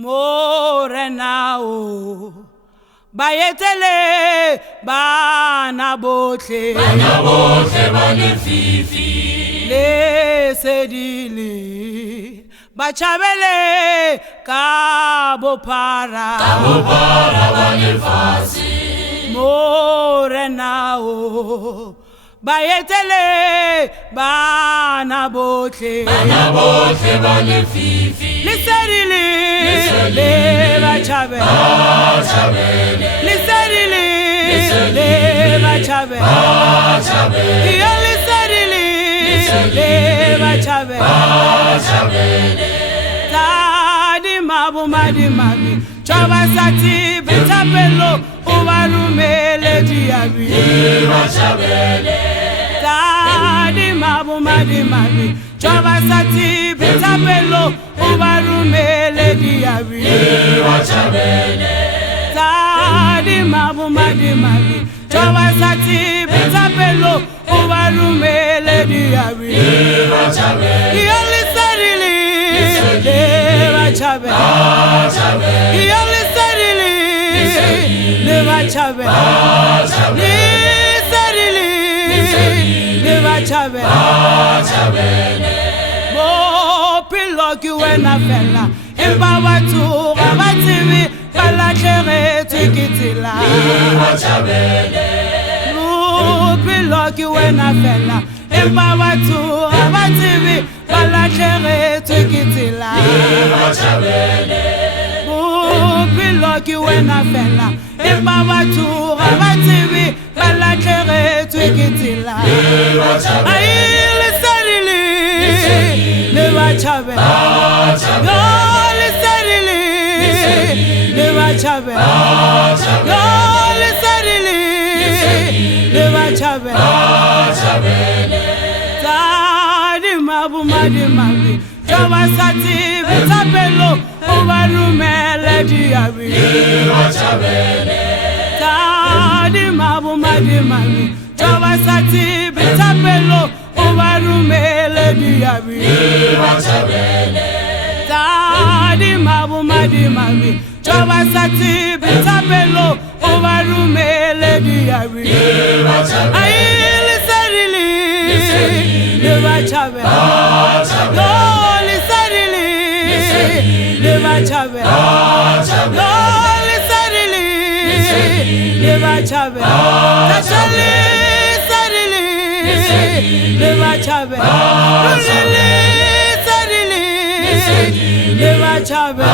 Morenao bayetele bana botle balefifi le sedile bachabele ka bophara balefasi Morenao bayetele bana botle balefifi le sedile le bachabele le sedile le bachabele yo le sedile le bachabele tadi mabu madi mabi choba sati betapelo ubalumele diabi tadi mabu madi mabi choba sati betapelo ubalumele diabi tadi mabu madi mabi choba sati betapelo ubalumele diabi yo le sedile le bachabele yo le sedile le bachabele le bachabele bo piloki wena fela emba batho ga batsibi balatlhere tikitila bo piloki wena fela emba batho ga batsibi balatlhere tikitila bo piloki wena fela emba batho ga batsibi balatlhere tikitila ai le sedile le bachabele yo le sedile le bachabele yo le sedile le bachabele tadi mabu madi mabi choba sati betapelo ubalumele diabi tadi mabu madi mabi choba sati betapelo ubalumele diabi tadi mabu madi mabi choba sati betapelo ubalumele diabi ai le sedile le bachabele yo le sedile le bachabele yo le sedile le bachabele tachale sedile le bachabele le sedile le bachabele